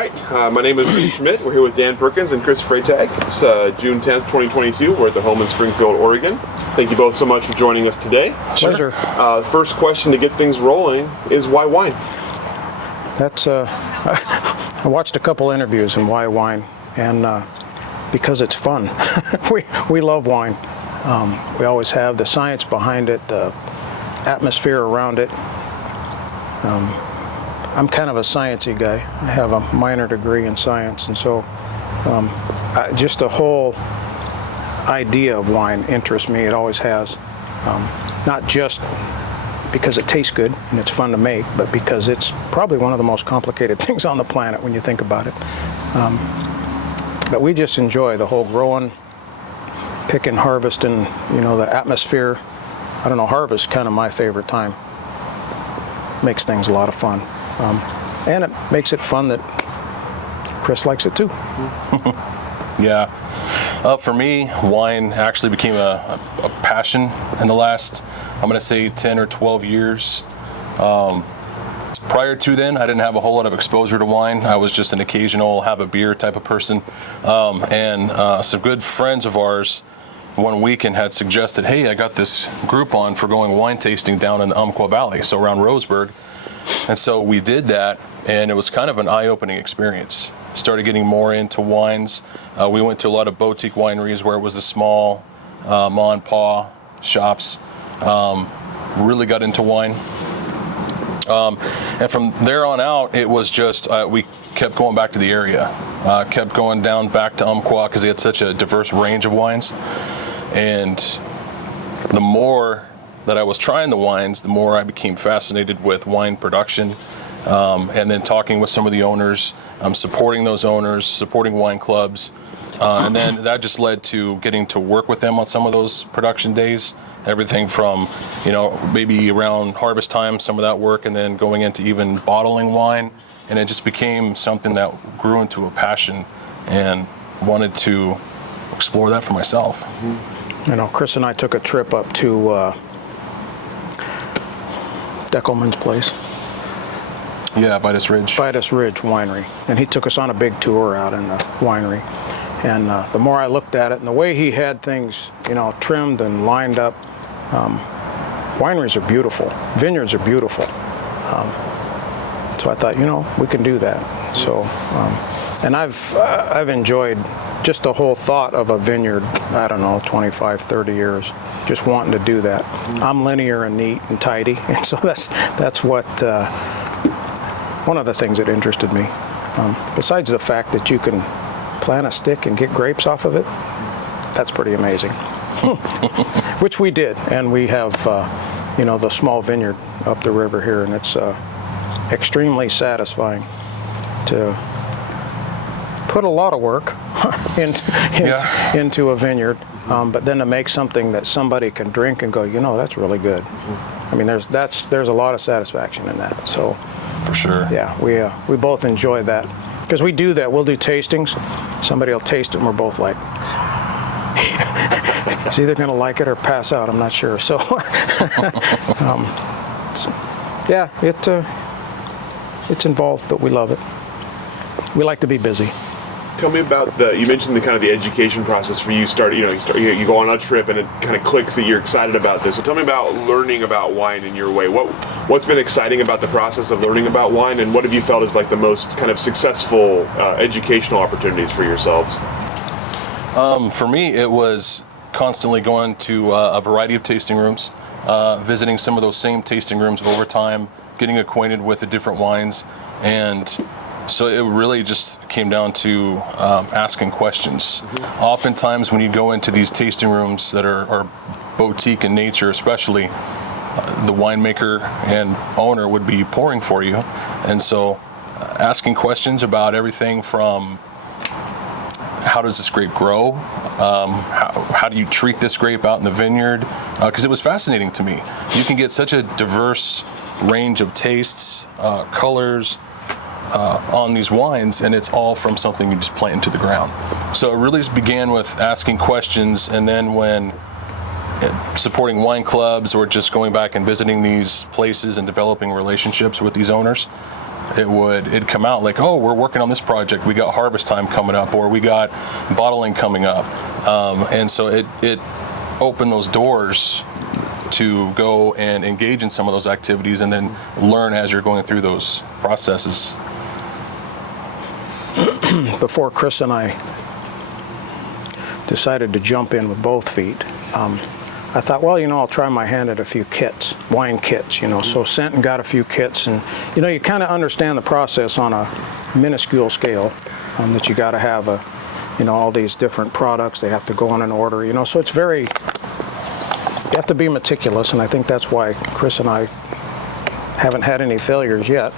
right. My name is Rich Schmidt. We're here with Dan Perkins and Chris Freytag. It's June 10th, 2022. We're at the home in Springfield, Oregon. Thank you both so much for joining us today. Pleasure. First question to get things rolling is why wine? That's I watched a couple interviews in why wine, and because it's fun. we love wine. We always have the science behind it, the atmosphere around it. I'm kind of a sciencey guy. I have a minor degree in science, and so just the whole idea of wine interests me. It always has. Not just because it tastes good and it's fun to make, but because it's probably one of the most complicated things on the planet when you think about it. But we just enjoy the whole growing, picking, harvesting, the atmosphere. I don't know, harvest is kind of my favorite time. Makes things a lot of fun. And it makes it fun that Chris likes it too. Yeah. For me, wine actually became a passion in the last, I'm going to say 10 or 12 years. Prior to then, I didn't have a whole lot of exposure to wine. I was just an occasional have a beer type of person. And some good friends of ours one weekend had suggested, hey, I got this Groupon for going wine tasting down in the Umpqua Valley, so around Roseburg. And so we did that, and it was kind of an eye-opening experience. Started getting more into wines. We went to a lot of boutique wineries where it was the small ma and pa shops. Really got into wine. And from there on out, it was just, we kept going back to the area. Kept going down back to Umpqua because they had such a diverse range of wines. And the more that I was trying the wines, the more I became fascinated with wine production. And then talking with some of the owners, supporting those owners, supporting wine clubs. And then that just led to getting to work with them on some of those production days. Everything from, maybe around harvest time, some of that work, and then going into even bottling wine. And it just became something that grew into a passion, and wanted to explore that for myself. Chris and I took a trip up to Deckelman's place. Yeah, Impetus Ridge. Impetus Ridge Winery. And he took us on a big tour out in the winery. And the more I looked at it, and the way he had things, trimmed and lined up, wineries are beautiful. Vineyards are beautiful. So I thought, we can do that. So, and I've enjoyed just the whole thought of a vineyard, 25, 30 years, just wanting to do that. I'm linear and neat and tidy, and so that's what, one of the things that interested me. Besides the fact that you can plant a stick and get grapes off of it, that's pretty amazing. Which we did, and we have, the small vineyard up the river here, and it's extremely satisfying to put a lot of work into a vineyard, but then to make something that somebody can drink and go, that's really good. I mean, there's a lot of satisfaction in that. So, for sure. Yeah, we both enjoy that because we do that. We'll do tastings. Somebody will taste it, and we're both like, he's either going to like it or pass out. I'm not sure. So, it's involved, but we love it. We like to be busy. Tell me about you mentioned the education process for you. You go on a trip and it kind of clicks that you're excited about this. So tell me about learning about wine in your way. What's been exciting about the process of learning about wine, and what have you felt is like the most kind of successful educational opportunities for yourselves? For me, it was constantly going to a variety of tasting rooms, visiting some of those same tasting rooms over time, getting acquainted with the different wines, and so it really just came down to asking questions. Oftentimes when you go into these tasting rooms that are boutique in nature especially, the winemaker and owner would be pouring for you. And so asking questions about everything from how does this grape grow? How do you treat this grape out in the vineyard? Because it was fascinating to me. You can get such a diverse range of tastes, colors, on these wines, and it's all from something you just plant into the ground. So it really began with asking questions, and then when supporting wine clubs or just going back and visiting these places and developing relationships with these owners, it'd come out like, oh, we're working on this project. We got harvest time coming up, or we got bottling coming up. And so it opened those doors to go and engage in some of those activities and then learn as you're going through those processes. Before Chris and I decided to jump in with both feet, I thought, well, I'll try my hand at a few kits, wine kits, So sent and got a few kits, and you kind of understand the process on a minuscule scale, that you got to have all these different products. They have to go on an order, So it's you have to be meticulous, and I think that's why Chris and I haven't had any failures yet.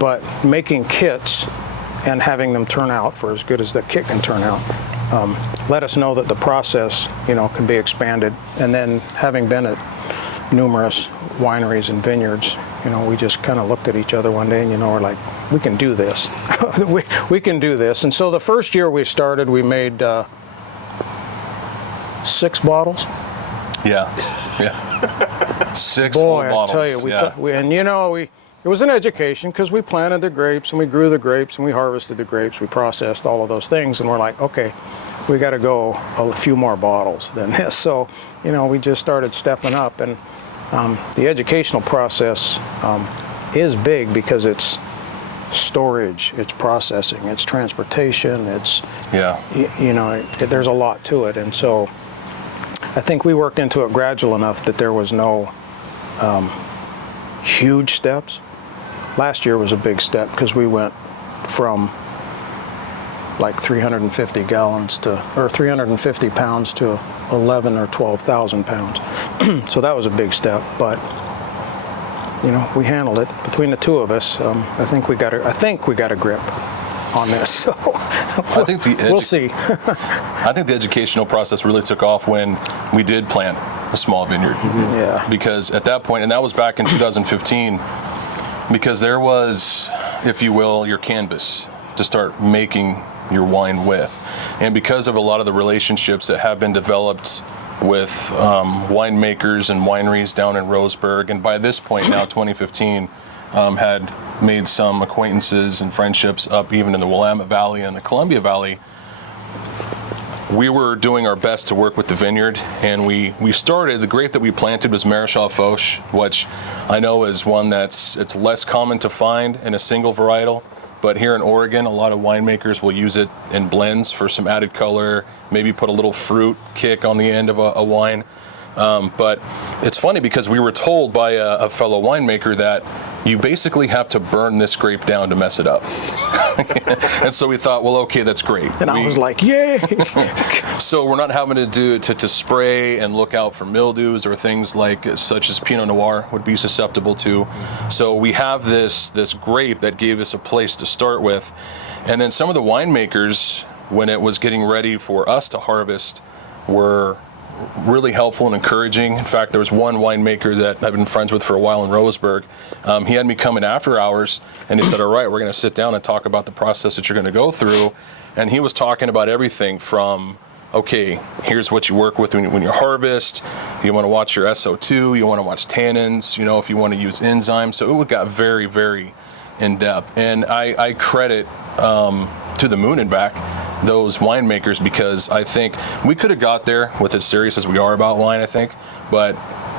But making kits and having them turn out for as good as the kit can turn out, let us know that the process, can be expanded. And then, having been at numerous wineries and vineyards, we just kind of looked at each other one day and, we're like, we can do this. we can do this. And so the first year we started, we made 6 bottles. Yeah. 6 full bottles. Boy, I tell you, it was an education, because we planted the grapes and we grew the grapes and we harvested the grapes. We processed all of those things, and we're like, okay, we got to go a few more bottles than this. So, we just started stepping up, and the educational process is big, because it's storage, it's processing, it's transportation, it's, there's a lot to it. And so I think we worked into it gradual enough that there was no huge steps. Last year was a big step, because we went from like 350 gallons or 350 pounds to 11 or 12,000 pounds. So that was a big step, but we handled it between the two of us. I think we got a grip on this. So I think we'll see. I think the educational process really took off when we did plant a small vineyard. Mm-hmm. Yeah. Because at that point, and that was back in 2015, because there was, if you will, your canvas to start making your wine with. And because of a lot of the relationships that have been developed with winemakers and wineries down in Roseburg, and by this point now, 2015, had made some acquaintances and friendships up even in the Willamette Valley and the Columbia Valley, we were doing our best to work with the vineyard, and we started, the grape that we planted was Maréchal Foch, which I know is one it's less common to find in a single varietal, but here in Oregon, a lot of winemakers will use it in blends for some added color, maybe put a little fruit kick on the end of a wine. But it's funny, because we were told by a fellow winemaker that you basically have to burn this grape down to mess it up. And so we thought, well, okay, that's great. And I was like, yay! So we're not having to spray and look out for mildews or things such as Pinot Noir would be susceptible to. So we have this grape that gave us a place to start with. And then some of the winemakers, when it was getting ready for us to harvest, were really helpful and encouraging. In fact, there was one winemaker that I've been friends with for a while in Roseburg. He had me come in after hours, and he said, all right, we're going to sit down and talk about the process that you're going to go through. And he was talking about everything from, okay, here's what you work with when you harvest. You want to watch your SO2, you want to watch tannins, if you want to use enzymes. So it got very, very in depth. And I credit to the moon and back those winemakers, because I think we could have got there with as serious as we are about wine, I think, but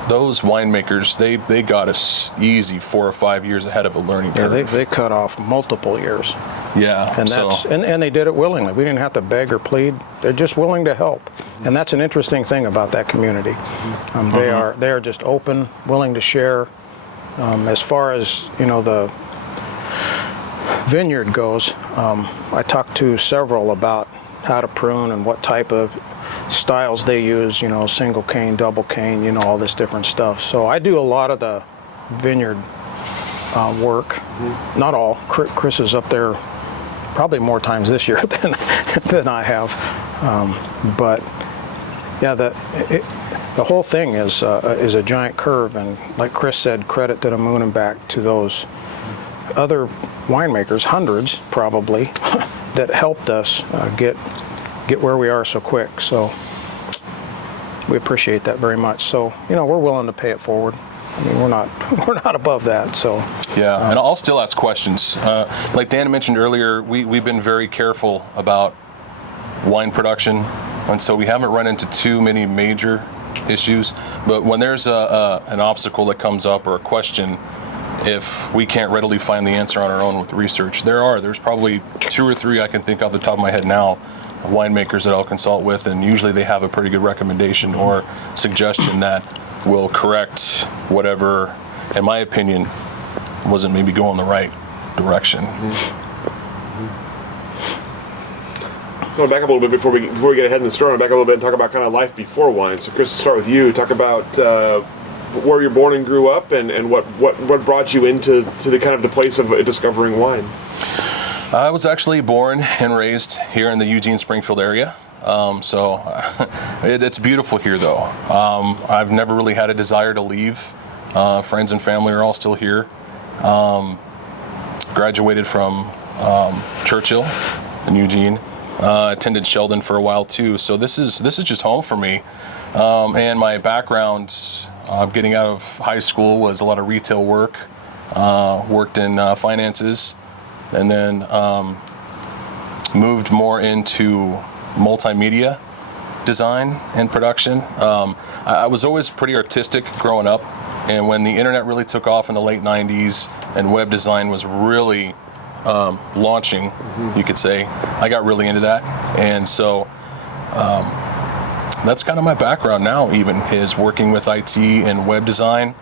those winemakers, they got us easy 4 or 5 years ahead of a learning curve. Yeah, they cut off multiple years. Yeah, and they did it willingly. We didn't have to beg or plead. They're just willing to help, and that's an interesting thing about that community. They are just open, willing to share. As far as the vineyard goes, I talked to several about how to prune and what type of styles they use, single cane, double cane, all this different stuff. So I do a lot of the vineyard work. Not all. Chris is up there probably more times this year than I have. But yeah, the whole thing is a giant curve, and like Chris said, credit to the moon and back to those other winemakers, hundreds probably, that helped us get where we are so quick. So we appreciate that very much. So we're willing to pay it forward. I mean, we're not above that. So yeah, and I'll still ask questions. Like Dan mentioned earlier, we've been very careful about wine production, and so we haven't run into too many major issues. But when there's an obstacle that comes up or a question, if we can't readily find the answer on our own with research, there's probably 2 or 3 I can think off the top of my head now, winemakers that I'll consult with, and usually they have a pretty good recommendation or suggestion that will correct whatever, in my opinion, wasn't maybe going the right direction. So back up a little bit before we get ahead in the story. Back up a little bit and talk about kind of life before wine. So Chris, to start with you, talk about where you're born and grew up, and what brought you into the kind of the place of discovering wine. I was actually born and raised here in the Eugene, Springfield area. So it's beautiful here, though. I've never really had a desire to leave. Friends and family are all still here. Graduated from Churchill in Eugene. Attended Sheldon for a while too. So this is just home for me. And my background, getting out of high school, was a lot of retail work. Worked in finances, and then moved more into multimedia design and production. I was always pretty artistic growing up, and when the internet really took off in the late 90s and web design was really launching, you could say, I got really into that. And so that's kind of my background now, even, is working with IT and web design.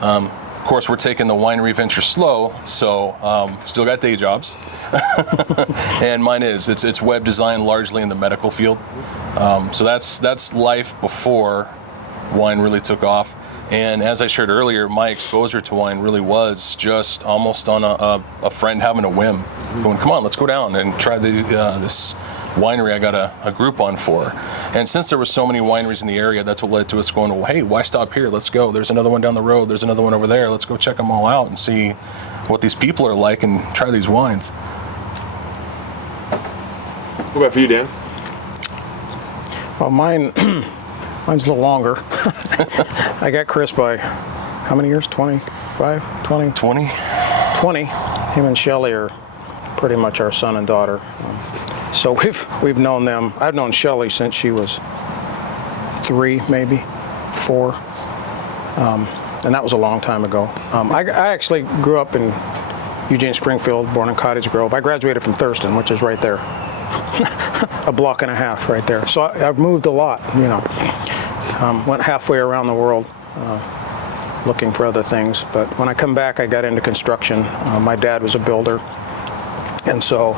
Of course, we're taking the winery venture slow, so still got day jobs. And mine it's web design, largely in the medical field. So that's life before wine really took off. And as I shared earlier, my exposure to wine really was just almost on a friend having a whim, going, come on, let's go down and try this winery I got a Groupon for. And since there were so many wineries in the area, that's what led to us going, well, hey, why stop here? Let's go. There's another one down the road. There's another one over there. Let's go check them all out and see what these people are like and try these wines. What about for you, Dan? well, mine's a little longer. I got Chris by how many years? 25, 20? 20. 20. Him and Shelley are pretty much our son and daughter. So we've known them. I've known Shelley since she was 3, maybe 4, and that was a long time ago. I actually grew up in Eugene, Springfield, born in Cottage Grove. I graduated from Thurston, which is right there, a block and a half right there. So I've moved a lot, you know. Went halfway around the world looking for other things. But when I come back, I got into construction. My dad was a builder, and so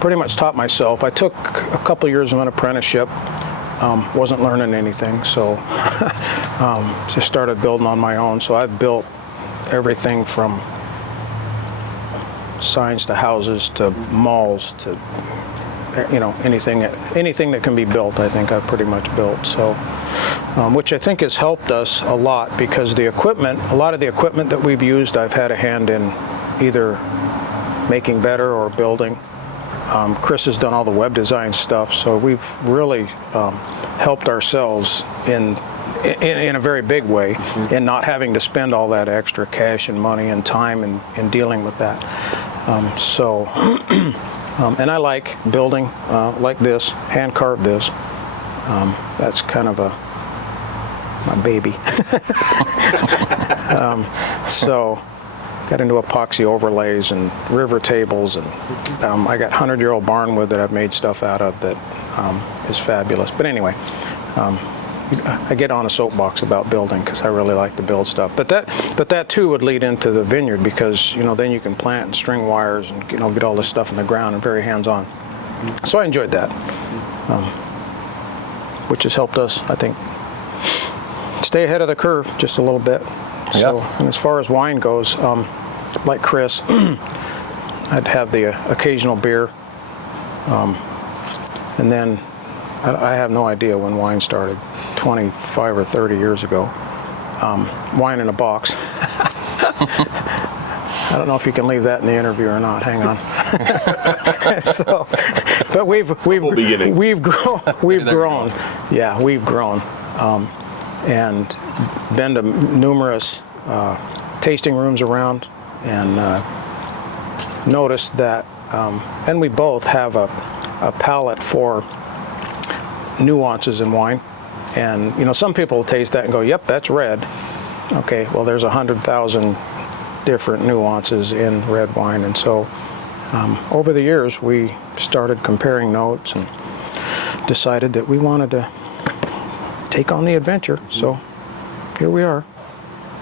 pretty much taught myself. I took a couple years of an apprenticeship, wasn't learning anything, so just started building on my own. So I've built everything from signs to houses to malls to, you know, anything that can be built, I think I've pretty much built. So, which I think has helped us a lot, because a lot of the equipment that we've used, I've had a hand in either making better or building. Chris has done all the web design stuff, so we've really helped ourselves in a very big way, in not having to spend all that extra cash and money and time in dealing with that. And I like building like this, hand carved this. That's kind of my baby. So got into epoxy overlays and river tables, and I got 100-year-old barnwood that I've made stuff out of that is fabulous. But anyway, I get on a soapbox about building because I really like to build stuff. But that too would lead into the vineyard, because, you know, then you can plant and string wires and, you know, get all this stuff in the ground, and very hands-on. So I enjoyed that, which has helped us, I think, stay ahead of the curve just a little bit. Yeah. So, and as far as wine goes, like Chris, I'd have the occasional beer, and then I have no idea when wine started, 25 or 30 years ago. Wine in a box. I don't know if you can leave that in the interview or not. Hang on. So, but we've grown. Yeah, we've grown, and been to numerous tasting rooms around and noticed that, and we both have a palate for nuances in wine. And, you know, some people will taste that and go, yep, that's red. Okay, well, there's 100,000 different nuances in red wine. And so over the years, we started comparing notes and decided that we wanted to take on the adventure. So here we are.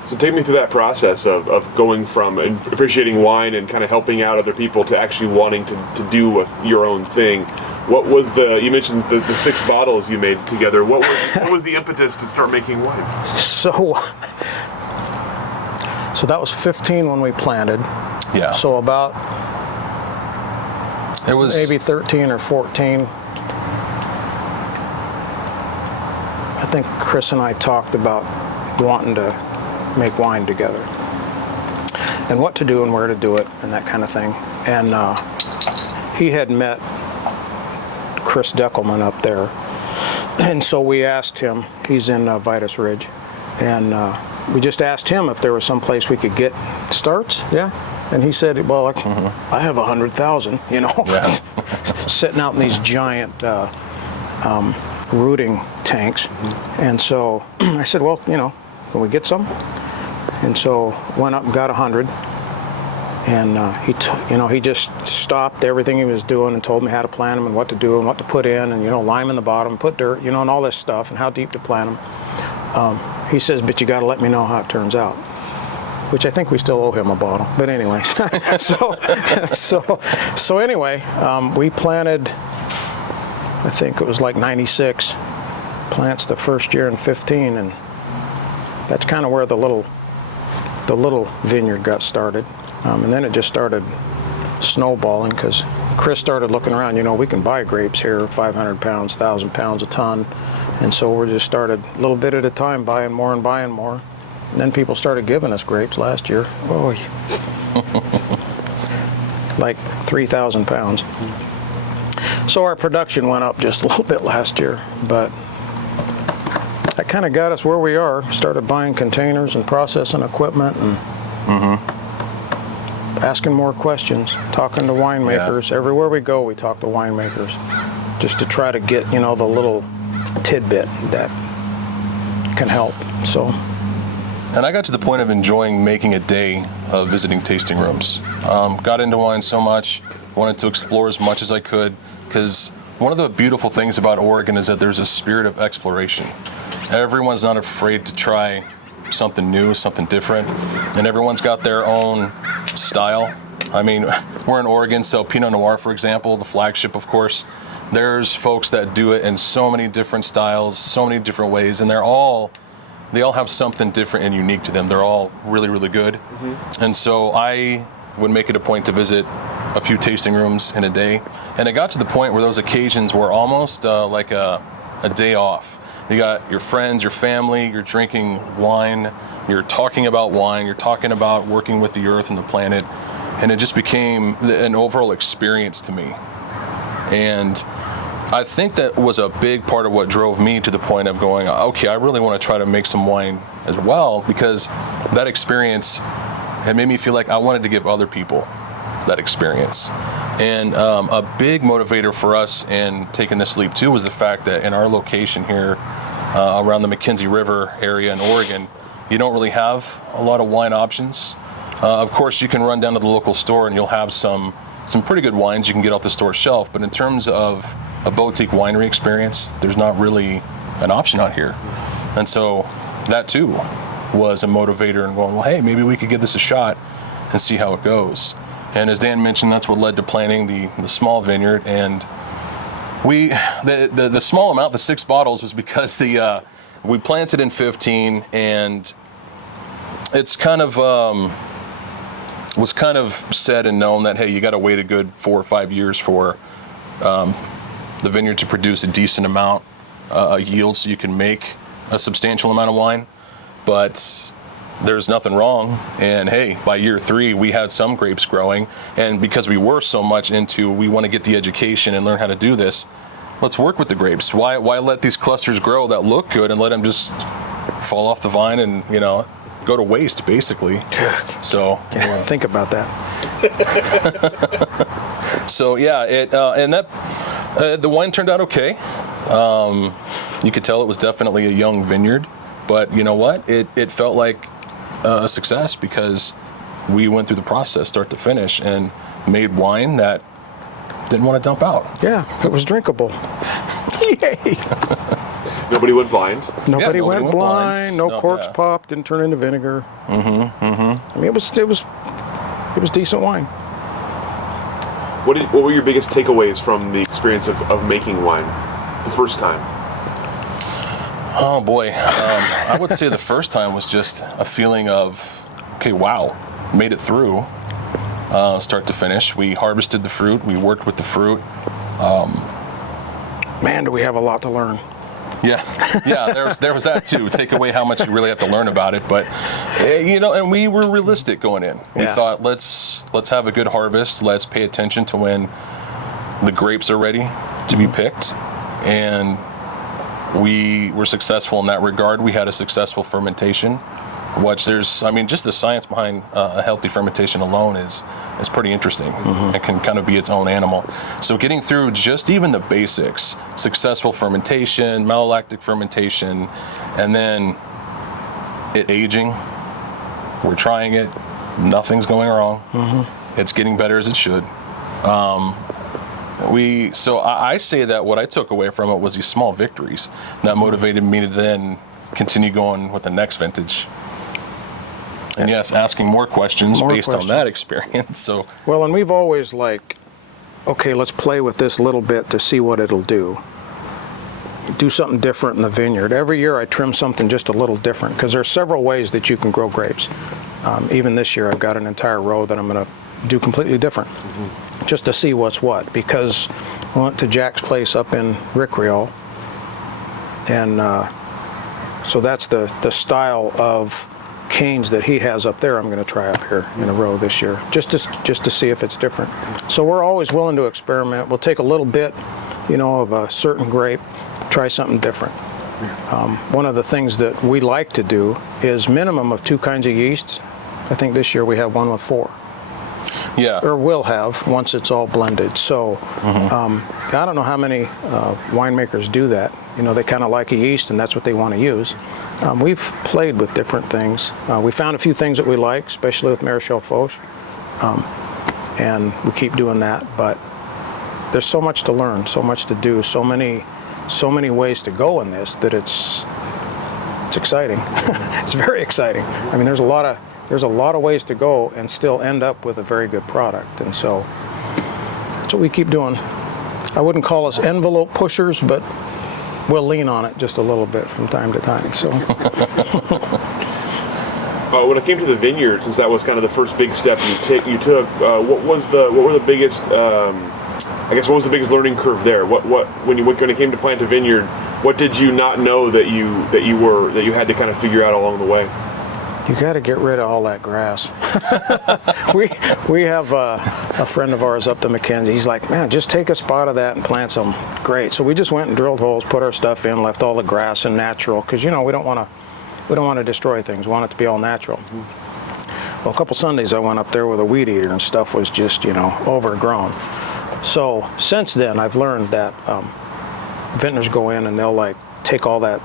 So take me through that process of going from appreciating wine and kind of helping out other people to actually wanting to do your own thing. What was you mentioned the 6 bottles you made together. What was the impetus to start making wine? So that was 15 when we planted. Yeah. So about it was maybe 13 or 14. I think Chris and I talked about wanting to make wine together and what to do and where to do it and that kind of thing. And he had met Chris Deckelman up there, and so we asked him. He's in Vitus Ridge, and we just asked him if there was some place we could get starts. Yeah. And he said, well, I have 100,000, you know, yeah. sitting out in these giant rooting tanks. And so I said, well, you know, can we get some? And so went up and got 100. And he just stopped everything he was doing and told me how to plant them and what to do and what to put in, and, you know, lime in the bottom, put dirt, you know, and all this stuff, and how deep to plant them. He says, but you got to let me know how it turns out, which I think we still owe him a bottle. But anyway, so anyway, we planted, I think it was like 96 plants the first year in 15, and that's kind of where the little vineyard got started. And then it just started snowballing because Chris started looking around. You know, we can buy grapes here, 500 pounds, 1,000 pounds a ton. And so we just started a little bit at a time, buying more and buying more. And then people started giving us grapes last year. Oh, like 3,000 pounds. So our production went up just a little bit last year, but that kind of got us where we are. Started buying containers and processing equipment and asking more questions, talking to winemakers. Yeah. Everywhere we go, we talk to winemakers just to try to get, you know, the little tidbit that can help. So. And I got to the point of enjoying making a day of visiting tasting rooms. Got into wine so much, wanted to explore as much as I could, because one of the beautiful things about Oregon is that there's a spirit of exploration. Everyone's not afraid to try something new, something different, and everyone's got their own style. I mean, we're in Oregon, so Pinot Noir, for example, the flagship, of course, there's folks that do it in so many different styles, so many different ways, and they all have something different and unique to them. They're all really, really good. Mm-hmm. And so I would make it a point to visit a few tasting rooms in a day, and it got to the point where those occasions were almost like a day off. You got your friends, your family, you're drinking wine, you're talking about wine, you're talking about working with the earth and the planet, and it just became an overall experience to me. And I think that was a big part of what drove me to the point of going, okay, I really want to try to make some wine as well, because that experience had made me feel like I wanted to give other people that experience. And a big motivator for us in taking this leap too was the fact that in our location here around the McKenzie River area in Oregon, you don't really have a lot of wine options. Of course, you can run down to the local store and you'll have some pretty good wines you can get off the store shelf, but in terms of a boutique winery experience, there's not really an option out here. And so that too was a motivator in going, well, hey, maybe we could give this a shot and see how it goes. And as Dan mentioned, that's what led to planting the small vineyard. And the small amount, the 6 bottles, was because we planted in 15, and it's kind of was kind of said and known that, hey, you got to wait a good 4 or 5 years for the vineyard to produce a decent amount of yield, so you can make a substantial amount of wine. But there's nothing wrong, and hey, by year 3 we had some grapes growing, and because we were so much into we want to get the education and learn how to do this, let's work with the grapes. Why let these clusters grow that look good and let them just fall off the vine and, you know, go to waste, basically. So Can't even think about that. So yeah, the wine turned out okay. You could tell it was definitely a young vineyard, but you know what? It felt like a success because we went through the process, start to finish, and made wine that didn't want to dump out. Yeah, it was drinkable. Yay! Nobody went blind. Nobody went blind. No No, corks yeah. popped. Didn't turn into vinegar. I mean, it was decent wine. What were your biggest takeaways from the experience of making wine the first time? Oh boy, I would say the first time was just a feeling of, okay, wow, made it through, start to finish. We harvested the fruit. We worked with the fruit. Man, do we have a lot to learn. Yeah, there was that too. Take away how much you really have to learn about it, but and we were realistic going in. We Yeah. thought let's have a good harvest. Let's pay attention to when the grapes are ready to be picked, and we were successful in that regard. We had a successful fermentation, which just the science behind a healthy fermentation alone is pretty interesting. It can kind of be its own animal. So getting through just even the basics, successful fermentation, malolactic fermentation, and then it aging, we're trying it, nothing's going wrong. It's getting better as it should. I say that what I took away from it was these small victories that motivated me to then continue going with the next vintage. And yes, asking more questions based on that experience. So Well, and we've always okay, let's play with this a little bit to see what it'll do. Do something different in the vineyard. Every year I trim something just a little different because there's several ways that you can grow grapes. Even this year I've got an entire row that I'm going to do completely different just to see what's what, because we went to Jack's place up in Rickreall, and so that's the style of canes that he has up there. I'm going to try up here in a row this year just to see if it's different. So we're always willing to experiment. We'll take a little bit of a certain grape, try something different. One of the things that we like to do is minimum of 2 kinds of yeasts. I think this year we have one with 4. yeah, Or will have once it's all blended. So I don't know how many winemakers do that. They kind of like a yeast and that's what they want to use. We've played with different things. We found a few things that we like, especially with Marichal Foch, and we keep doing that. But there's so much to learn, so much to do, so many ways to go in this that it's exciting. It's very exciting. I mean, there's a lot of ways to go and still end up with a very good product, and so that's what we keep doing. I wouldn't call us envelope pushers, but we'll lean on it just a little bit from time to time. So When it came to the vineyard, since that was kind of the first big step you took, what was the biggest? What was the biggest learning curve there? When it came to plant a vineyard, what did you not know that you had to kind of figure out along the way? you got to get rid of all that grass. we have a friend of ours up to McKenzie. He's like, man, just take a spot of that and plant some. Great. So we just went and drilled holes, put our stuff in, left all the grass and natural, because we don't want to destroy things. We want it to be all natural. Well, a couple Sundays I went up there with a weed eater and stuff was just overgrown. So since then I've learned that vintners go in and they'll take all that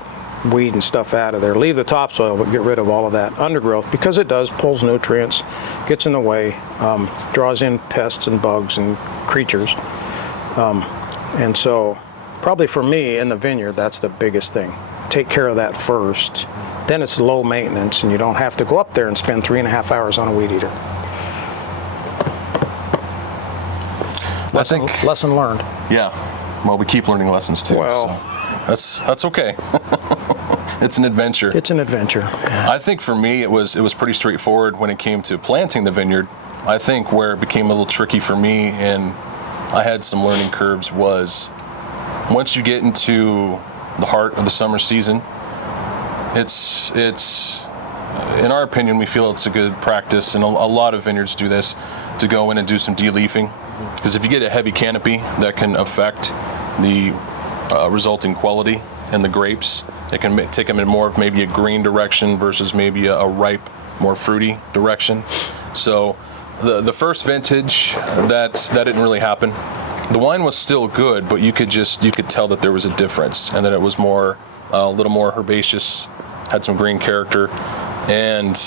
weed and stuff out of there, leave the topsoil, but get rid of all of that undergrowth, because it pulls nutrients, gets in the way, draws in pests and bugs and creatures. And so probably for me in the vineyard, that's the biggest thing. Take care of that first. Then it's low maintenance and you don't have to go up there and spend 3.5 hours on a weed eater. Lesson learned. yeah. Well, we keep learning lessons too. Well, so that's okay. It's an adventure. it's an adventure. I think for me it was pretty straightforward when it came to planting the vineyard. I think where it became a little tricky for me and I had some learning curves was once you get into the heart of the summer season, it's in our opinion, we feel it's a good practice, and a lot of vineyards do this, to go in and do some de-leafing. Because if you get a heavy canopy, that can affect the resulting quality in the grapes. It can take them in more of maybe a green direction versus maybe a ripe, more fruity direction. So the first vintage, that didn't really happen. The wine was still good, but you could tell that there was a difference, and that it was more a little more herbaceous, had some green character. And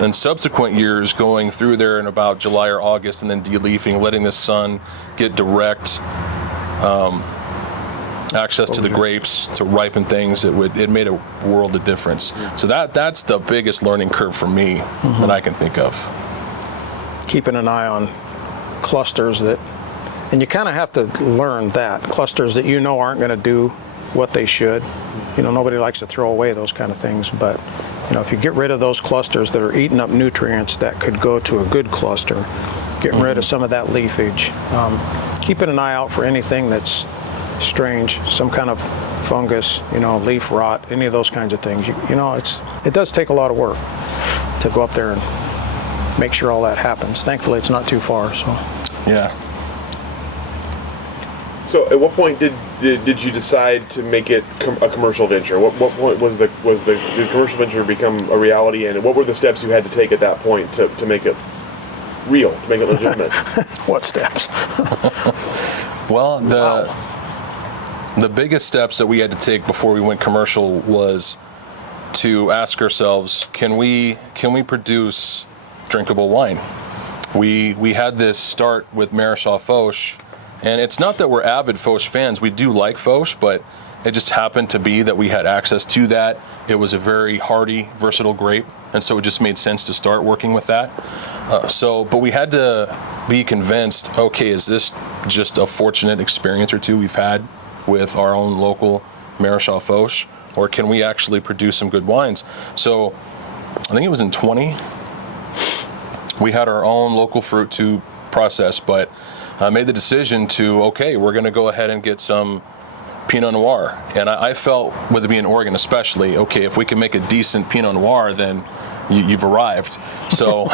in subsequent years, going through there in about July or August, and then de-leafing, letting the sun get direct access to the grapes to ripen things, it made a world of difference. So that's the biggest learning curve for me that I can think of. Keeping an eye on clusters and you kind of have to learn that clusters that aren't going to do what they should. Nobody likes to throw away those kind of things, but if you get rid of those clusters that are eating up nutrients that could go to a good cluster, getting rid of some of that leafage, keeping an eye out for anything that's strange, some kind of fungus, leaf rot, any of those kinds of things. It does take a lot of work to go up there and make sure all that happens. Thankfully, it's not too far. So yeah. So at what point did you decide to make it a commercial venture? What point was the commercial venture become a reality, and what were the steps you had to take at that point to make it real, to make it legitimate? What steps? Well, the biggest steps that we had to take before we went commercial was to ask ourselves, can we produce drinkable wine? We had this start with Maréchal Foch, and it's not that we're avid Foch fans. We do like Foch, but it just happened to be that we had access to that. It was a very hardy, versatile grape, and so it just made sense to start working with that. But we had to be convinced, okay, is this just a fortunate experience or two we've had with our own local Maréchal Foch, or can we actually produce some good wines? So I think it was in 20, we had our own local fruit to process, but made the decision to, okay, we're going to go ahead and get some Pinot Noir. And I felt, with it being Oregon especially, okay, if we can make a decent Pinot Noir, then you've arrived. So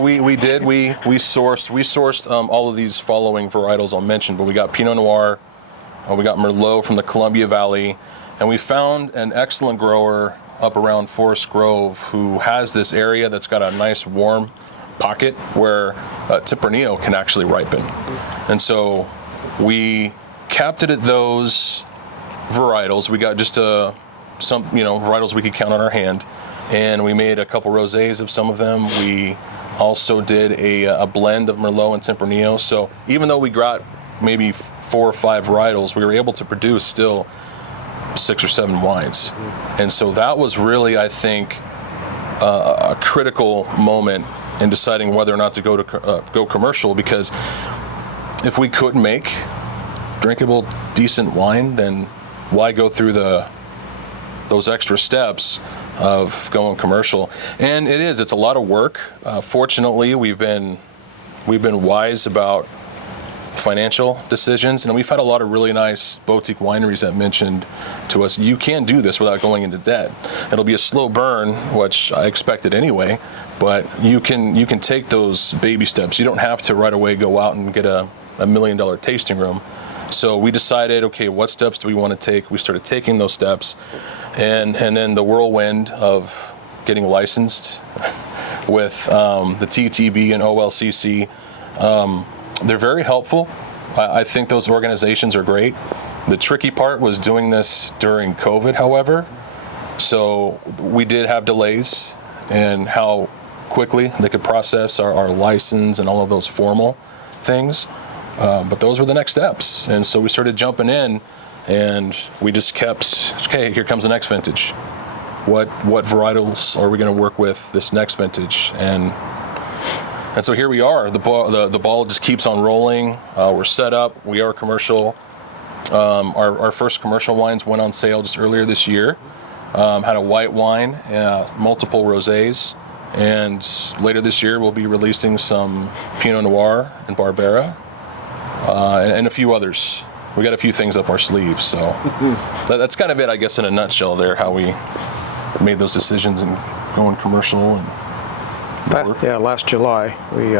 we did. We sourced all of these following varietals I'll mention, but we got Pinot Noir, we got Merlot from the Columbia Valley, and we found an excellent grower up around Forest Grove who has this area that's got a nice warm pocket where Tempranillo can actually ripen. And so we capped it at those varietals. We got just some varietals we could count on our hand, and we made a couple rosés of some of them. We also did a blend of Merlot and Tempranillo. So even though we got maybe 4 or 5 varietals, we were able to produce still 6 or 7 wines. And so that was really, I think, a critical moment in deciding whether or not to go commercial, because if we couldn't make drinkable, decent wine, then why go through those extra steps of going commercial? And it's a lot of work. Fortunately, we've been wise about financial decisions, and we've had a lot of really nice boutique wineries that mentioned to us, you can do this without going into debt. It'll be a slow burn, which I expected anyway, but you can take those baby steps. You don't have to right away go out and get a $1 million tasting room. So we decided, okay, what steps do we want to take? We started taking those steps, and then the whirlwind of getting licensed with the TTB and OLCC. They're very helpful. I think those organizations are great. The tricky part was doing this during COVID, however. So we did have delays in how quickly they could process our license and all of those formal things. But those were the next steps. And so we started jumping in, and we just kept, okay, here comes the next vintage. What varietals are we going to work with this next vintage? And so here we are. The ball just keeps on rolling. We're set up. We are commercial. Our first commercial wines went on sale just earlier this year. Had a white wine, multiple rosés, and later this year we'll be releasing some Pinot Noir and Barbera, and a few others. We got a few things up our sleeves. So that's kind of it, I guess, in a nutshell there, how we made those decisions and going commercial. Last July we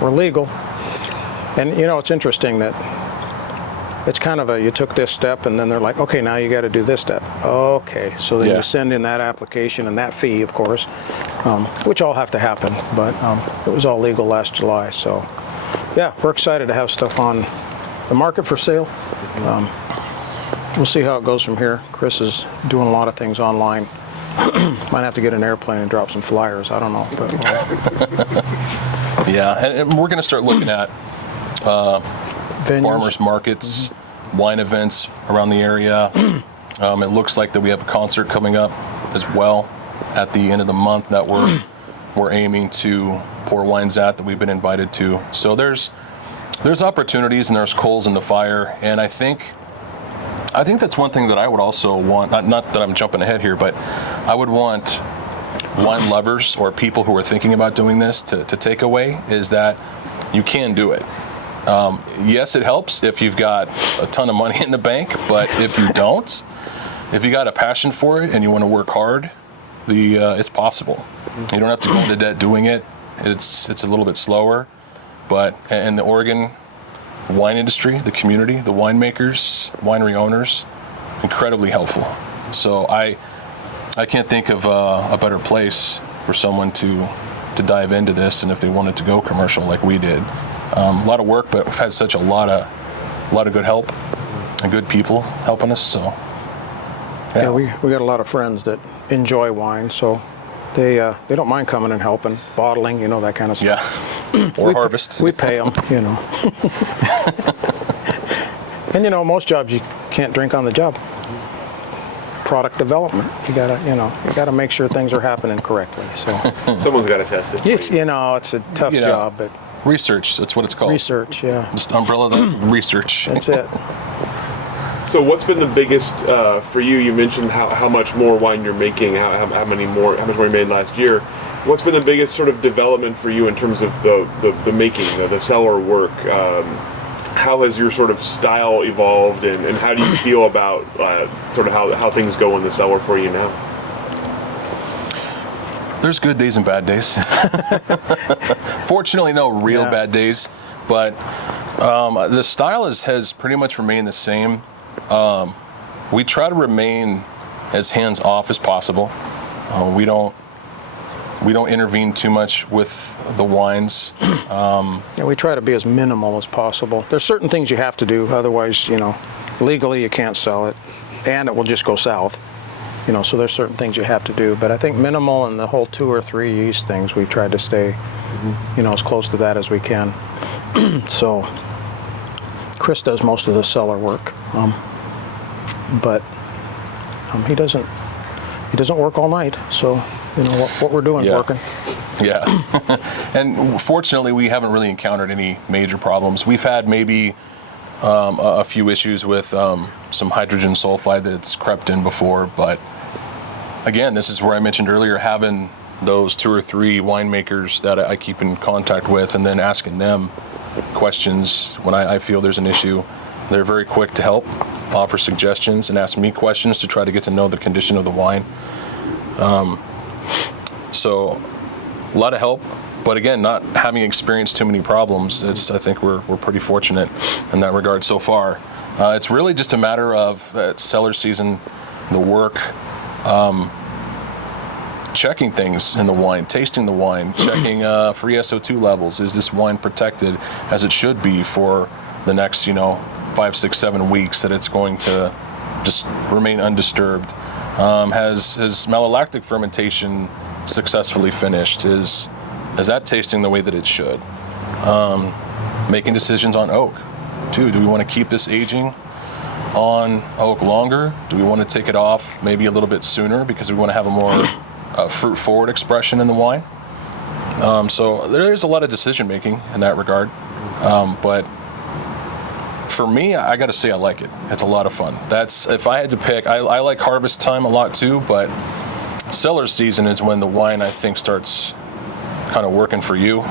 were legal, and it's interesting that it's kind of you took this step, and then they're like, okay, now you got to do this step. Okay, so then you send in that application and that fee, of course, which all have to happen, but it was all legal last July. So, yeah, we're excited to have stuff on the market for sale. We'll see how it goes from here. Chris is doing a lot of things online. Might have to get an airplane and drop some flyers. I don't know. But, yeah, and we're going to start looking at farmers markets, wine events around the area. It looks like that we have a concert coming up as well at the end of the month that we're aiming to pour wines at, that we've been invited to. So there's opportunities and there's coals in the fire, and I think that's one thing that I would also want, not that I'm jumping ahead here, but I would want wine lovers or people who are thinking about doing this to take away is that you can do it. Yes, it helps if you've got a ton of money in the bank, but if you don't, if you got a passion for it and you want to work hard, it's possible. You don't have to go into debt doing it. It's a little bit slower, but in the Oregon wine industry, the community, the winemakers, winery owners, incredibly helpful. So I can't think of a better place for someone to dive into this, and if they wanted to go commercial like we did. A lot of work, but we've had such a lot of good help and good people helping us. So yeah, we got a lot of friends that enjoy wine, so they don't mind coming and helping, bottling, that kind of stuff. Yeah, or harvest. We pay them, And most jobs you can't drink on the job. Product development, you gotta make sure things are happening correctly. So someone's got to test it. Yes, it's a tough job, but research. That's what it's called. Research, yeah. Just umbrella the research. That's it. So what's been the biggest for you? You mentioned how much more wine you're making, how much more you made last year. What's been the biggest sort of development for you in terms of the making, the cellar work? How has your sort of style evolved, and how do you feel about sort of how things go in the cellar for you now? There's good days and bad days. Fortunately, no real bad days, but the style has pretty much remained the same. We try to remain as hands-off as possible. We don't intervene too much with the wines. We try to be as minimal as possible. There's certain things you have to do, otherwise, legally you can't sell it, and it will just go south. So there's certain things you have to do, but I think minimal and the whole 2 or 3 yeast things, we've tried to stay, as close to that as we can. So Chris does most of the cellar work, but he doesn't work all night. So what we're doing is working. Yeah, and fortunately we haven't really encountered any major problems. We've had maybe a few issues with some hydrogen sulfide that's crept in before, but again, this is where I mentioned earlier, having those 2 or 3 winemakers that I keep in contact with, and then asking them questions when I feel there's an issue. They're very quick to help, offer suggestions, and ask me questions to try to get to know the condition of the wine. So a lot of help, but again, not having experienced too many problems. I think we're pretty fortunate in that regard so far. It's really just a matter of cellar season, the work, checking things in the wine, tasting the wine, checking free SO2 levels. Is this wine protected as it should be for the next 5, 6, 7 weeks, that it's going to just remain undisturbed? Has malolactic fermentation successfully finished? Is that tasting the way that it should? Making decisions on oak too. Do we want to keep this aging on oak longer? Do we want to take it off maybe a little bit sooner because we want to have a more fruit forward expression in the wine? So there's a lot of decision making in that regard, but for me, I got to say I like it. It's a lot of fun. That's, if I had to pick, I like harvest time a lot too, but cellar season is when the wine, I think, starts kind of working for you.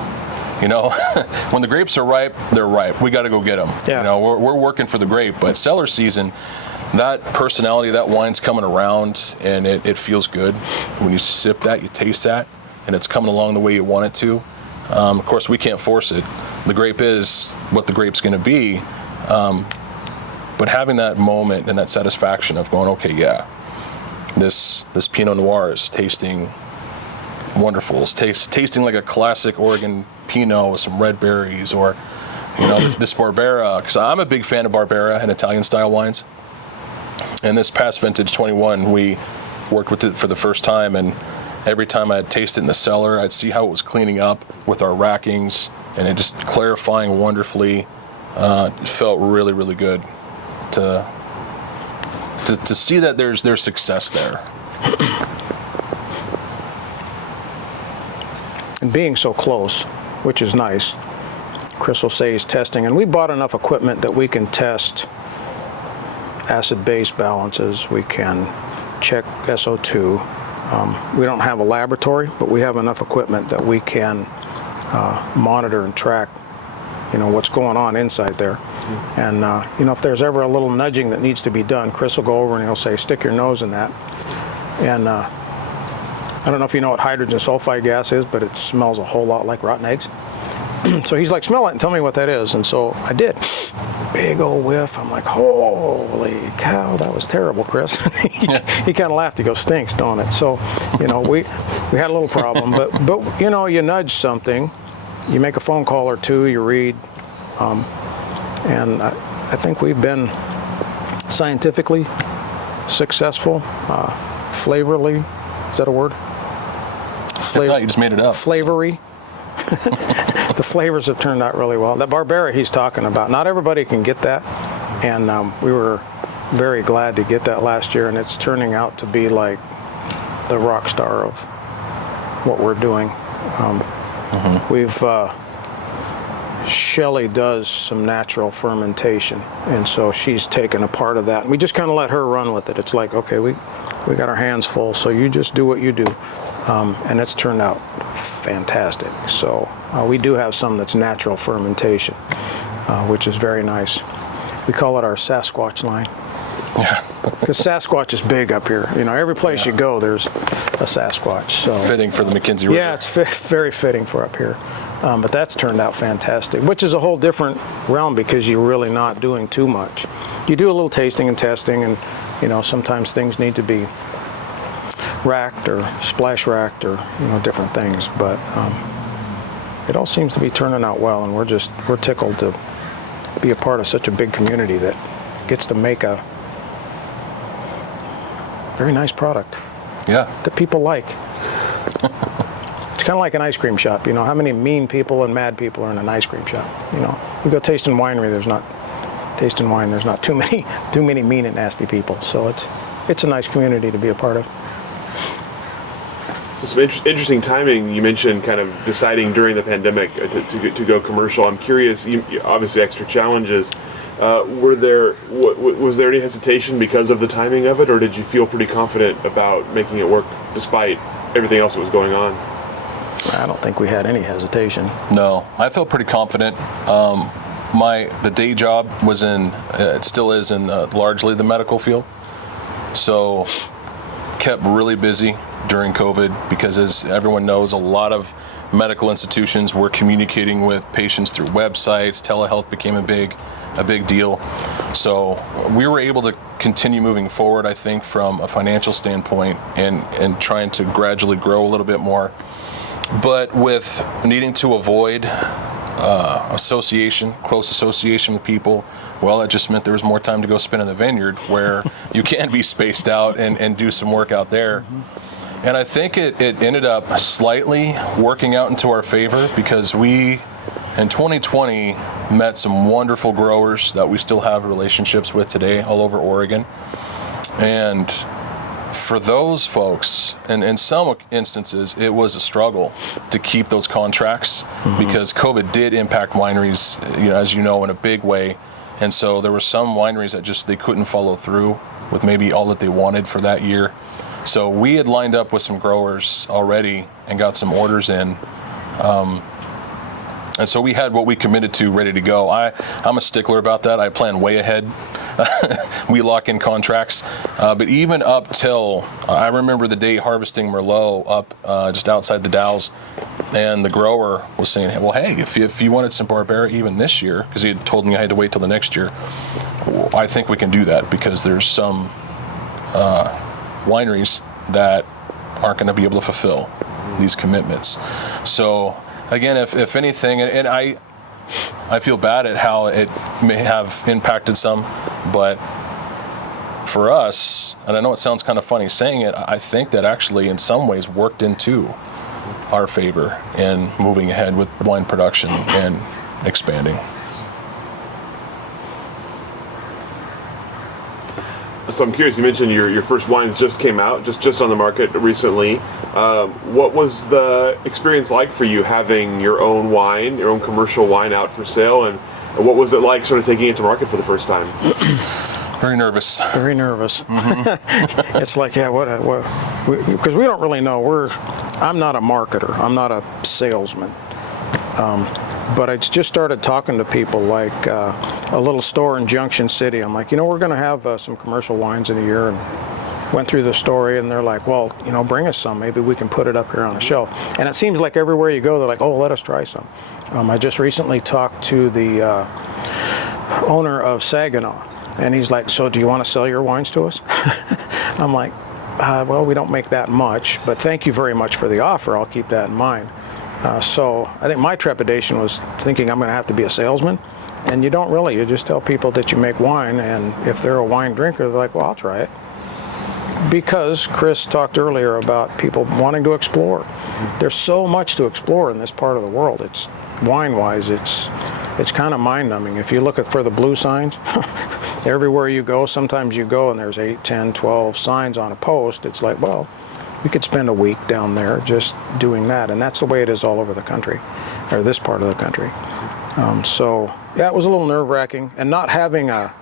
When the grapes are ripe, they're ripe. We got to go get them. Yeah. We're working for the grape, but cellar season, that personality, that wine's coming around, and it feels good. When you sip that, you taste that, and it's coming along the way you want it to. Of course, we can't force it. The grape is what the grape's going to be. But having that moment and that satisfaction of going, okay, yeah, this Pinot Noir is tasting wonderful. It's tasting like a classic Oregon Pinot with some red berries, or this Barbera, because I'm a big fan of Barbera and Italian style wines. And this past vintage 21, we worked with it for the first time, and every time I'd taste it in the cellar, I'd see how it was cleaning up with our rackings, and it just clarifying wonderfully. It felt really, really good to see that there's success there. And being so close, which is nice. Chris will say he's testing, and we bought enough equipment that we can test acid-base balances. We can check SO2. We don't have a laboratory, but we have enough equipment that we can monitor and track, what's going on inside there. And if there's ever a little nudging that needs to be done, Chris will go over and he'll say, stick your nose in that. And I don't know if you know what hydrogen sulfide gas is, but it smells a whole lot like rotten eggs. So he's like, smell it and tell me what that is. And so I did. Big old whiff. I'm like, holy cow, that was terrible, Chris. He kind of laughed. He goes, stinks, don't it? So, we had a little problem. But you nudge something, you make a phone call or two, you read. And I think we've been scientifically successful, flavorly. Is that a word? No, you just made it up. Flavory. The flavors have turned out really well. That Barbera he's talking about, not everybody can get that, and we were very glad to get that last year, and it's turning out to be like the rock star of what we're doing. We've Shelley does some natural fermentation, and so she's taken a part of that, and we just kind of let her run with it. It's like, okay, we got our hands full, so you just do what you do. And it's turned out fantastic. So we do have some that's natural fermentation, which is very nice. We call it our Sasquatch line. Yeah. Because Sasquatch is big up here. Every place you go, there's a Sasquatch. So fitting for the McKenzie River. Yeah, it's very fitting for up here. But that's turned out fantastic, which is a whole different realm because you're really not doing too much. You do a little tasting and testing, and sometimes things need to be racked or splash racked or different things, but it all seems to be turning out well, and we're tickled to be a part of such a big community that gets to make a very nice product that people like. It's kind of like an ice cream shop. How many mean people and mad people are in an ice cream shop? You go tasting winery, there's not too many mean and nasty people, so it's a nice community to be a part of. So some interesting timing. You mentioned kind of deciding during the pandemic to go commercial. I'm curious, obviously extra challenges. Was there any hesitation because of the timing of it, or did you feel pretty confident about making it work despite everything else that was going on? I don't think we had any hesitation. No, I felt pretty confident. The day job was it still is in largely the medical field. So kept really busy during COVID because, as everyone knows, a lot of medical institutions were communicating with patients through websites. Telehealth became a big deal. So we were able to continue moving forward, I think, from a financial standpoint and trying to gradually grow a little bit more. But with needing to avoid close association with people, well, it just meant there was more time to go spend in the vineyard where you can be spaced out and do some work out there. And I think it ended up slightly working out into our favor because we, in 2020, met some wonderful growers that we still have relationships with today all over Oregon. And for those folks, and in some instances, it was a struggle to keep those contracts because COVID did impact wineries, as you know, in a big way. And so there were some wineries that they couldn't follow through with maybe all that they wanted for that year. So we had lined up with some growers already and got some orders in. And so we had what we committed to ready to go. I'm a stickler about that. I plan way ahead. We lock in contracts. But even up till, I remember the day harvesting Merlot up just outside the Dalles, and the grower was saying, well, hey, if you wanted some Barbera even this year, because he had told me I had to wait till the next year, I think we can do that, because there's some wineries that aren't going to be able to fulfill these commitments. So again, if anything, and I feel bad at how it may have impacted some, but for us, and I know it sounds kind of funny saying it, I think that actually in some ways worked into our favor in moving ahead with wine production and expanding. So I'm curious, you mentioned your first wines just came out, just on the market recently. What was the experience like for you having your own wine, your own commercial wine out for sale, and what was it like sort of taking it to market for the first time? Very nervous. Very nervous. Mm-hmm. It's like, yeah, because we don't really know. I'm not a marketer. I'm not a salesman. But I just started talking to people like a little store in Junction City. I'm like, we're going to have some commercial wines in a year, and went through the story, and they're like, well, bring us some. Maybe we can put it up here on a shelf. And it seems like everywhere you go, they're like, oh, let us try some. I just recently talked to the owner of Saginaw, and he's like, so do you want to sell your wines to us? I'm like, well, we don't make that much, but thank you very much for the offer. I'll keep that in mind. So I think my trepidation was thinking I'm going to have to be a salesman, and you don't really. You just tell people that you make wine, and if they're a wine drinker, they're like, well, I'll try it. Because Chris talked earlier about people wanting to explore. There's so much to explore in this part of the world. It's wine-wise, it's kind of mind-numbing. If you look for the blue signs, everywhere you go, sometimes you go and there's 8, 10, 12 signs on a post. It's like, well, we could spend a week down there just doing that, and that's the way it is all over the country, or this part of the country. So yeah, it was a little nerve-wracking, and not having a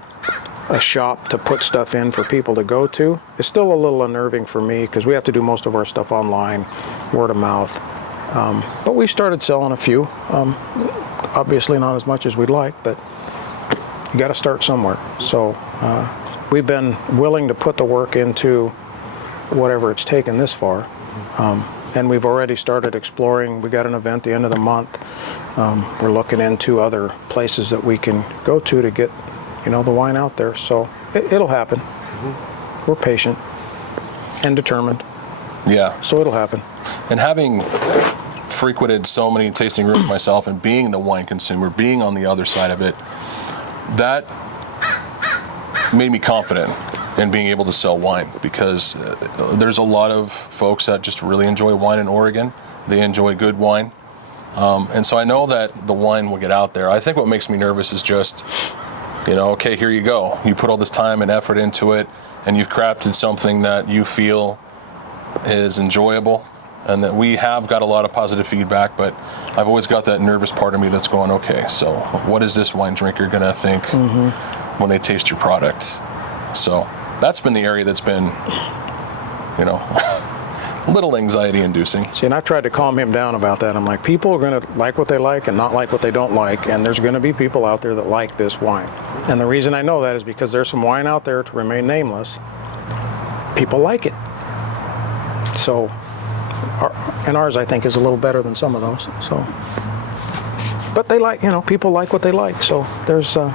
shop to put stuff in for people to go to is still a little unnerving for me, because we have to do most of our stuff online, word of mouth. But we started selling a few. Obviously not as much as we'd like, but you got to start somewhere. So we've been willing to put the work into whatever it's taken this far. And we've already started exploring. We got an event the end of the month. We're looking into other places that we can go to get, the wine out there. So it'll happen. Mm-hmm. We're patient and determined. Yeah. So it'll happen. And having frequented so many tasting rooms myself, and being the wine consumer, being on the other side of it, that made me confident in being able to sell wine, because there's a lot of folks that just really enjoy wine in Oregon. They enjoy good wine. And so I know that the wine will get out there. I think what makes me nervous is just, okay, here you go. You put all this time and effort into it, and you've crafted something that you feel is enjoyable, and that we have got a lot of positive feedback, but I've always got that nervous part of me that's going, okay, so what is this wine drinker going to think when they taste your product? So that's been the area that's been, a little anxiety inducing. See, and I've tried to calm him down about that. I'm like, people are going to like what they like and not like what they don't like, and there's going to be people out there that like this wine. And the reason I know that is because there's some wine out there, to remain nameless, people like it. So, and ours, I think, is a little better than some of those. So, but they like, people like what they like. So there's a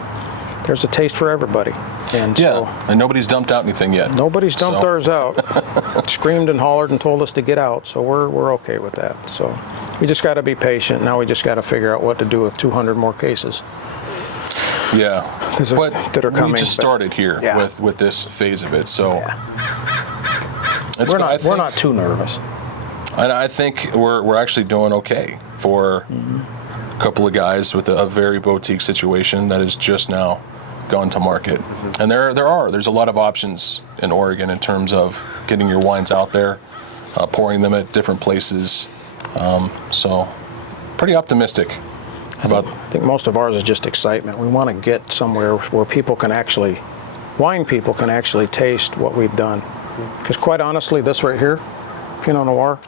taste for everybody. And yeah, and nobody's dumped out anything yet. Nobody's dumped ours out. Screamed and hollered and told us to get out. So we're okay with that. So we just got to be patient. Now we just got to figure out what to do with 200 more cases. Yeah, but that are coming. We just started here with this phase of it. So we're not too nervous. And I think we're actually doing okay for a couple of guys with a very boutique situation that is just now gone to market. And there's a lot of options in Oregon in terms of getting your wines out there, pouring them at different places. So pretty optimistic about. I think most of ours is just excitement. We want to get somewhere where wine people can actually taste what we've done. Because quite honestly, this right here, Pinot Noir,